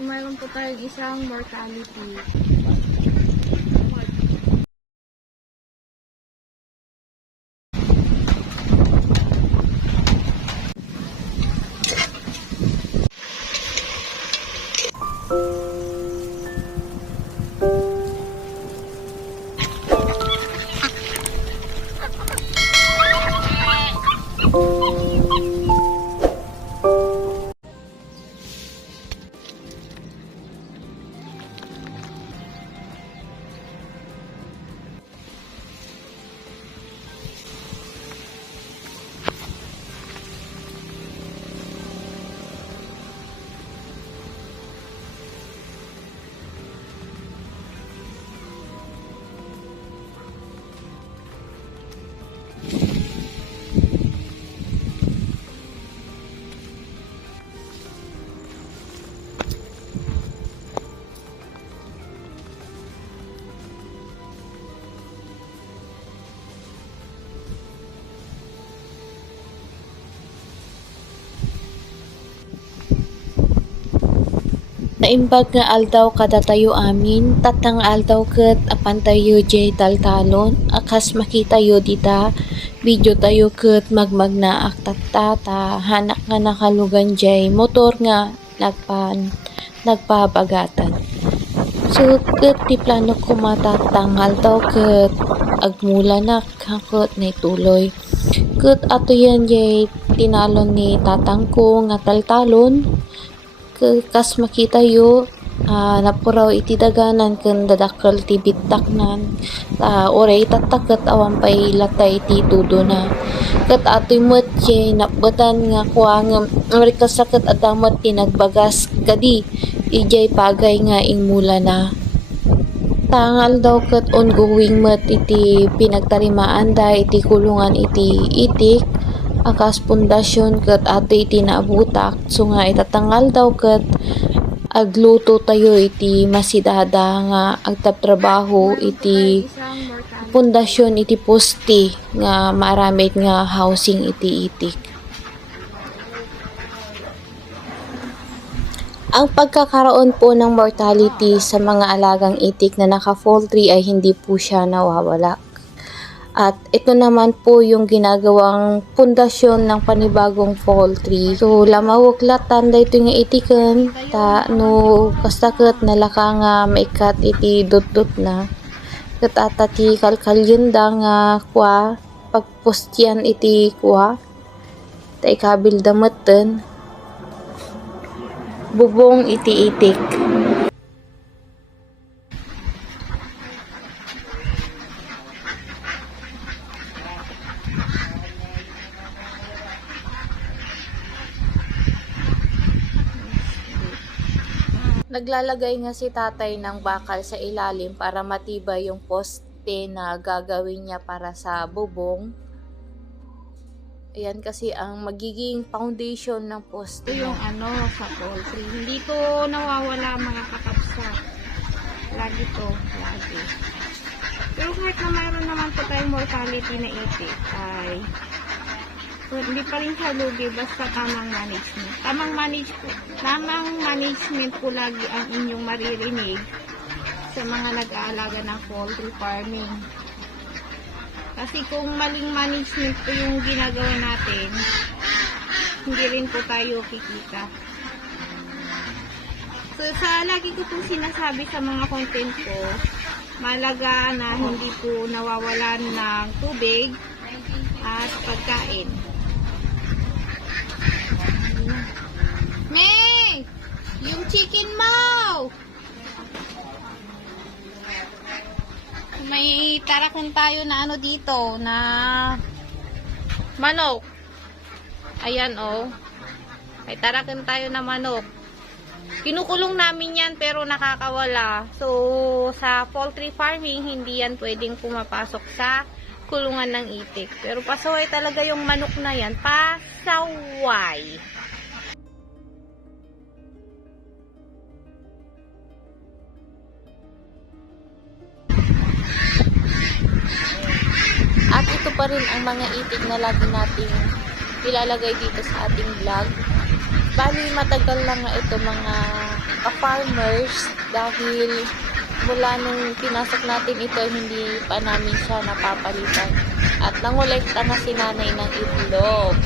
mayroon po tayo isang mortality. Naimbag nga aldaw kada tayo amin, tatang aldaw ket apan tayo jay taltalon, akas makita yo dita, video tayo ket magmagna aktata, hanak nga nakalugan jay, motor nga nagpabagatan. So ket ti plano ko matatang aldaw ket agmula na kakot na tuloy. Ket ato yan jay tinalon ni tatang ko nga taltalon, kas makita yo napuraw iti daganan ken dadakkel ti bitaknan oray tataket awan pay latay ti tudo na ket atoy met napbetan nga kuang marikasaket adamet ti nagbagas kadi ijay pagay nga ingmula na tangal daw ket ongoing met iti pinagtarimaan da iti kulungan iti itik akas pundasyon ket ato iti naabutak so nga itatangal daw ket agluto tayo iti masidada nga agtatrabaho iti pundasyon iti poste nga maaramid nga housing iti itik. Ang pagkakaroon po ng mortality sa mga alagang itik na naka-poultry ay hindi po siya nawawala. At ito naman po yung ginagawang pundasyon ng panibagong poultry. So lamawag latan da ito nga itiken ta no kastaket nalaka nga maikat iti dot-dot na. Ket ata ti kalkalyon da nga kwa pagpostian iti kwa ta ikabil dametten bubong iti itik. Naglalagay nga si tatay ng bakal sa ilalim para matibay yung poste na gagawin niya para sa bubong. Ayan kasi ang magiging foundation ng poste. Ito yung sa poultry. Hindi to nawawala mga kakapsa. Lagi to. Lagi. Pero kahit na mayroon naman po tayong mortality na itik ay hindi pa rin siya lugi basta tamang management. Tamang management po lagi ang inyong maririnig sa mga nag-aalaga ng poultry farming. Kasi kung maling management po yung ginagawa natin, hindi rin po tayo kikita. So lagi ko po sinasabi sa mga content ko, malaga na hindi po nawawalan ng tubig at pagkain. May! Yung chicken mo! May tarakon tayo na dito, na manok. Ayan may tarakon tayo na manok. Kinukulong namin yan pero nakakawala. So, sa poultry farming, hindi yan pwedeng pumapasok sa kulungan ng itik. Pero pasaway talaga yung manok na yan. Pasaway. At ito pa rin ang mga itik na lagi nating ilalagay dito sa ating vlog. Bali matagal lang nga ito, mga ka-farmers, dahil mula nung pinasok natin ito, hindi pa namin siya napapalitan. At nangolekta na si nanay ng itlog.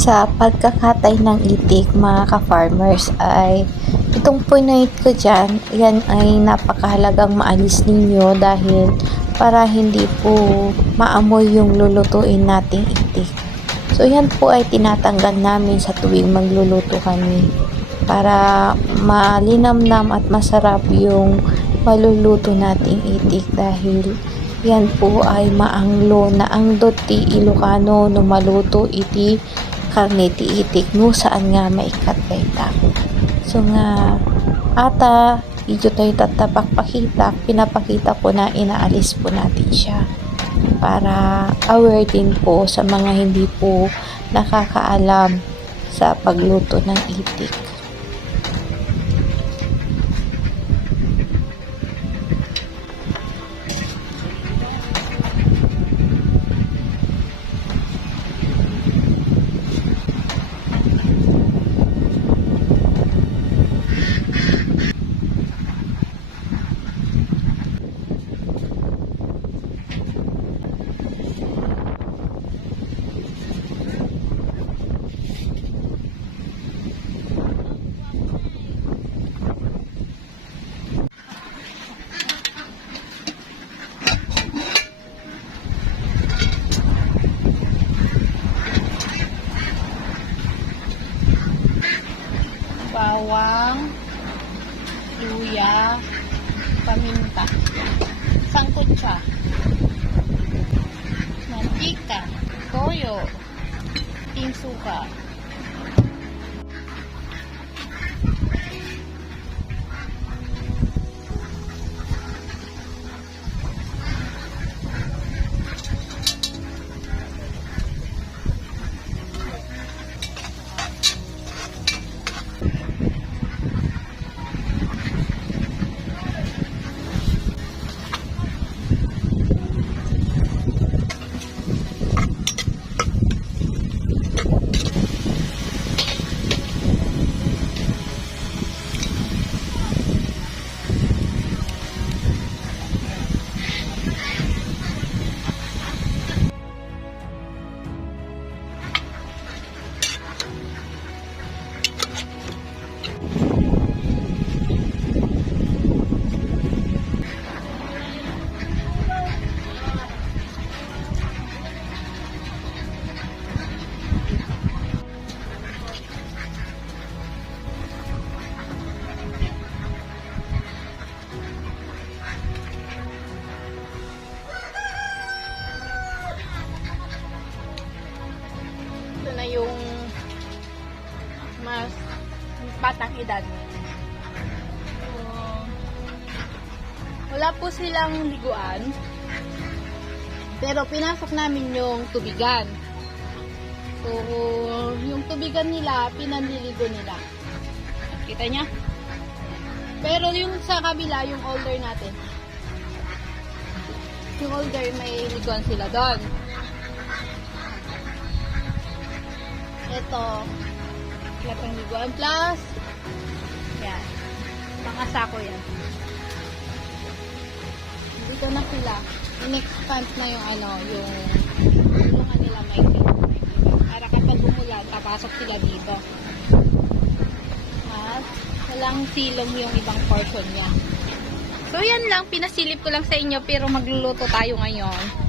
Sa pagkakatay ng itik, mga ka-farmers, ay itong point ko dyan, yan ay napakahalagang maalis ninyo dahil para hindi po maamoy yung lulutuin nating itik. So yan po ay tinatanggal namin sa tuwing magluluto kami para malinamnam at masarap yung maluluto nating itik, dahil yan po ay maanglo na ang doti Ilocano no maluto iti karne ti itik no saan nga maikat bayta. So nga ata video tayo tatapakpakita, pinapakita ko na inaalis po natin siya para aware din po sa mga hindi po nakakaalam sa pagluto ng itik. Bawang, luya, paminta, sangkutsa, mantika, toyo, ting suka. Na yung mas batang edad. So, wala po silang liguan, pero pinasok namin yung tubigan. So, yung tubigan nila, pinanliligo nila. Kita niya? Pero yung sa kabila, yung older natin, yung older, may liguan sila doon. Ito, latang liguan plus, yan, mga sako yan. dito na sila. In-expand na yung yung tulungan nila may para kapag umulan, papasok sila dito. At walang silong yung ibang portion niya. So yan lang, pinasilip ko lang sa inyo pero magluluto tayo ngayon.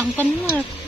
Tangkan mo.